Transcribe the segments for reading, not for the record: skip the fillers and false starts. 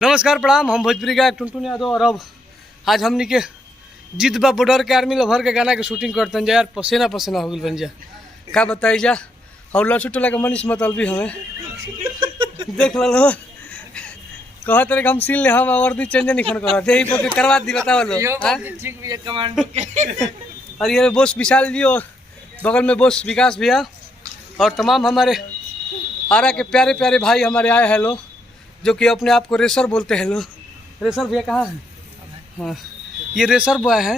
नमस्कार प्रणाम। हम भोजपुरी गायक टुनटुन यादव और अब आज हमनी के जिद बा बॉर्डर के आर्मी लवर के गाना के शूटिंग करते हैं यार। पसीना पसीना हो गई बन जा का बताई जा। और लड़सू टोला के मनीष मतलबी हमें देख लो कहा तेरे हम सीन ले हम वर्दी चेंज नहीं करा दे करवा दी बताओ लो ठीक भी है कमांडो के। और ये बोस विशाल जी और बगल में बोस विकास भैया और तमाम हमारे आरा के प्यारे प्यारे भाई हमारे आए हैं लोग जो कि अपने आप को रेसर बोलते हैं लोग। रेसर भैया कहाँ है? हाँ ये रेसर बॉय है,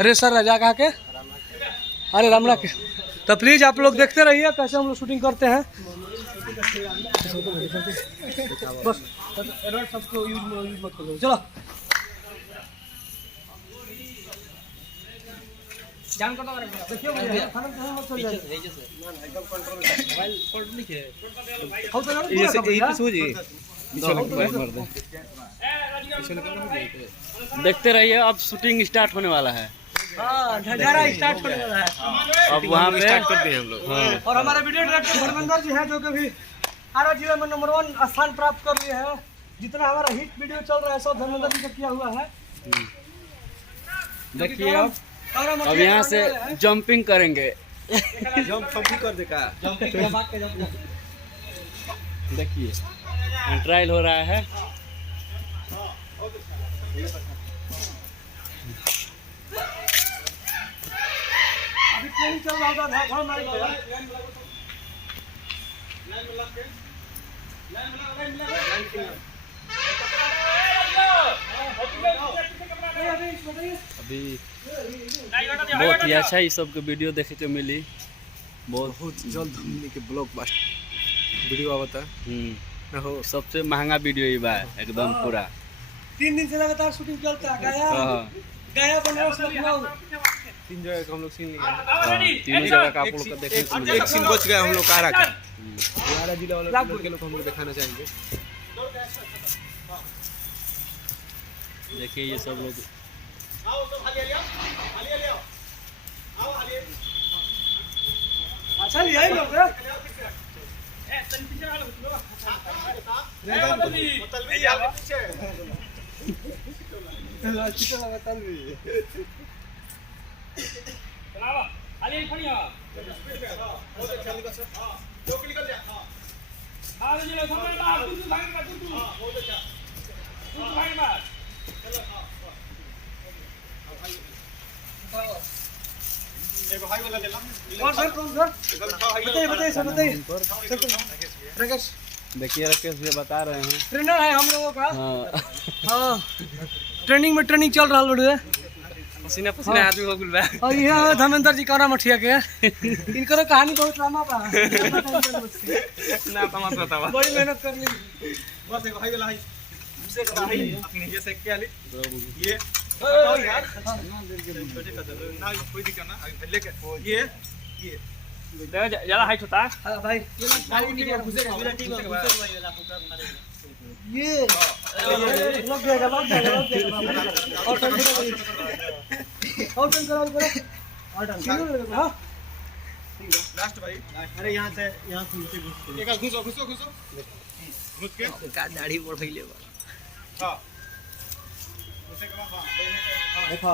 रेसर राजा कहाँ के? अरे रामला के। तो प्लीज़ आप लोग देखते रहिए कैसे हम लोग शूटिंग करते हैं। बस सबको यूज मत करो। चलो देखते रहिए अब शूटिंग स्टार्ट होने वाला है। स्टार्ट होने वाला है। अब वहाँ पे स्टार्ट करते हैं हम लोग। और हमारे वीडियो डायरेक्टर धर्मेंद्र जी हैं जो कि भी आरा जिले में नंबर 1 स्थान प्राप्त कर लिए हैं। जितना हमारा हिट वीडियो चल रहा है सब धर्मेंद्र जी का किया हुआ है। देखिए अब यहाँ से जंपिंग करेंगे। जंप कर दे का देखिए ट्रायल हो रहा है। अभी ट्रेनिंग चल रहा था। अभी बहुत ही अच्छा ही सबके वीडियो देखे के मिली। बहुत जल्द हमने के ब्लॉकबस्टर वीडियो आवता ना हो। सबसे महंगा वीडियो ही बा एकदम पूरा। 3 दिन से लगातार शूटिंग चलता है। गया बनारस लखनऊ 3 जगह का हम लोग सीन लिए। तीनों जगह का आप लोग का देखने को एक मिलेगा। सीन बच गया हम लोग कारा का। आरा जिला वाले लड़के लोग हम लोग दिखाना चाहेंगे। देखिए ये सब लोग अच्छा लिया ही लोग बताइए सर बताइए। राकेश देखिए राकेश भैया बता रहे हैं। ट्रेनर है हम लोगों का। हाँ हाँ ट्रेनिंग में ट्रेनिंग चल रहा है। पसीना पसीना आदमी हो गइल बा। और ये है धर्मेंद्र जी कारा मठिया के। इनकर कहानी बहुत लंबा बा। ना तमाम बतावा। बड़ी मेहनत कर ली। बस एक भाई वाला है दूसरे का भाई ये से क्या ली ये यार छोटे का ना कोई दिक्कत ना लेके ये ज्यादा हाइट होता है। हाँ भाई ये लग जाएगा और टर्न करो। हाँ लास्ट भाई। अरे यहाँ से एक घुस के का दाढ़ी बढ़ गइले बा। हां उसे के बाद देखो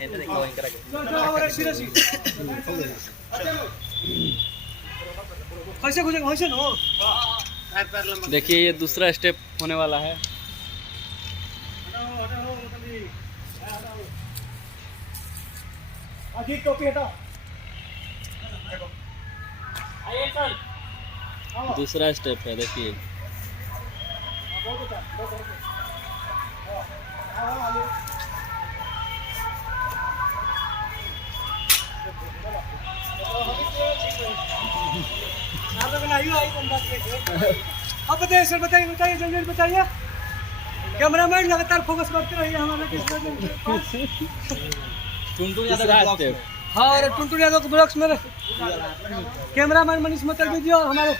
एते देखो वहीं करा कैसे घुसेगा वैसे नो। देखिए ये दूसरा स्टेप होने वाला है। ठीक टोपी हटा। दूसरा स्टेप है देखिए। अब बताइए सर बताइए जल्दी बताइए। कैमरामैन लगातार फोकस करते रहिए हमारे। हाँ और टुनटुन यादव के ब्लॉग्स में कैमरामैन मनीष मतलबी जी और हमारे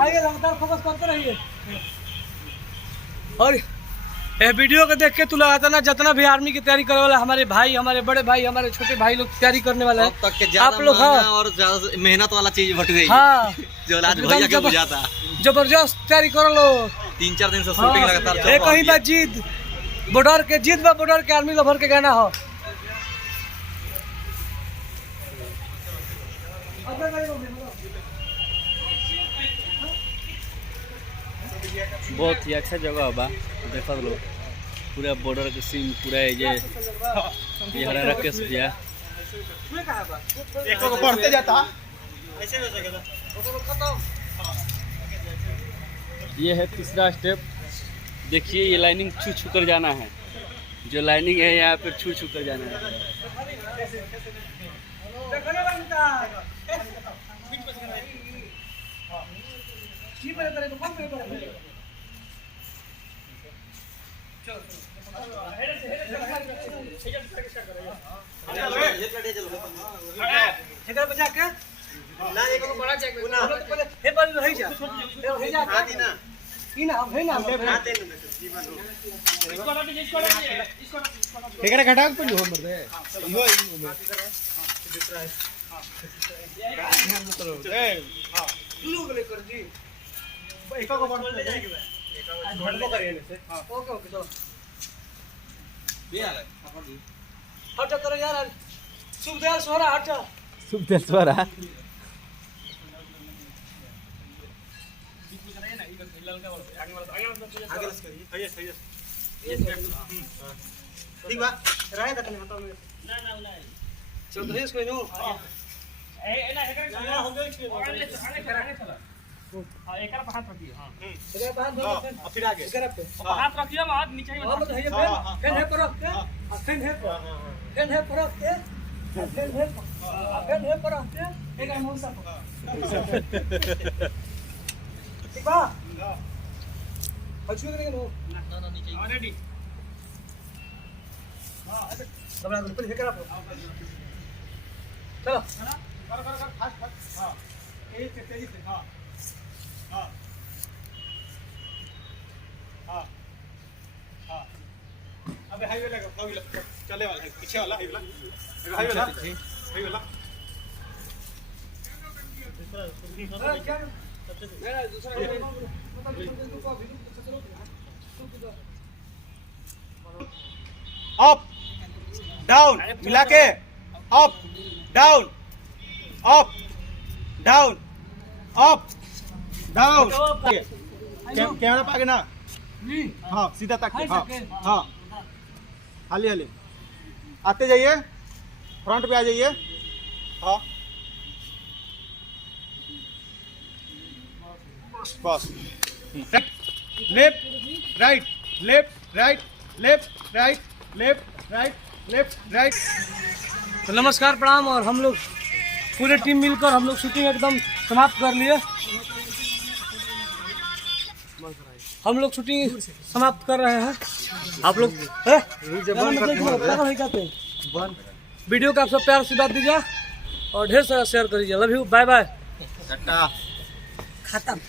आइए लगातार फोकस करते रहिए। और ये वीडियो को देख के तू लगाता ना जितना भी आर्मी की तैयारी करने वाला हमारे भाई हमारे बड़े भाई हमारे छोटे भाई लोग तैयारी करने वाले हैं। आप लोग हाँ और ज्यादा मेहनत वाला चीज बट गई। हाँ जो आज भैया के बुझाता। जबरदस्त तैयारी कर लो। 3-4 दिन से शूटिंग लगातार चल एक रहा कहीं बा जीत बॉर्डर के जीत बा बॉर्डर के आर्मी लवर के गाना हो। बहुत ही अच्छा जगह बा, देखा लो पूरा बॉर्डर के सीन पूरा ये हरा राकेश भैया एक को बढ़ते जाता ये है तीसरा स्टेप। देखिए ये लाइनिंग छू छू कर जाना है, जो लाइनिंग है यहाँ पे छू छू कर जाना है। घटा के हो मरदे हट करो यार सुखदेव सोरा हट सुबतेश्वरा ठीक बा रहे तक नहीं हटाओ चल दहेज कोई नो फिर आगे हाथ रखिए हाथ नीचे ही फेन है पर रख के फेन है पर रख के फेन है पर रख के एक मौसा ठीक बा अच्छी करेंगे नो ना नीचे रेडी हां सबरा ऊपर से करा चलो कर फास्ट हां तेजी से हां हां हां हां अबे हाईवे लगा चले वाला पीछे वाला हाईवे वाला अप डाउन मिला के up down up down up down camera पे आगे ना हाँ सीधा तक हाँ हाँ हाली हाली आते जाइए फ्रंट पे आ जाइए हाँ बस left right left right left right left right left right. तो नमस्कार प्रणाम। और हम लोग पूरे टीम मिलकर हम लोग शूटिंग एकदम समाप्त कर लिए। हम लोग शूटिंग समाप्त कर रहे हैं। आप लोग वीडियो का आप सब प्यार से बात दीजिए और ढेर सारा शेयर करिए। Love you bye bye tata खत्म।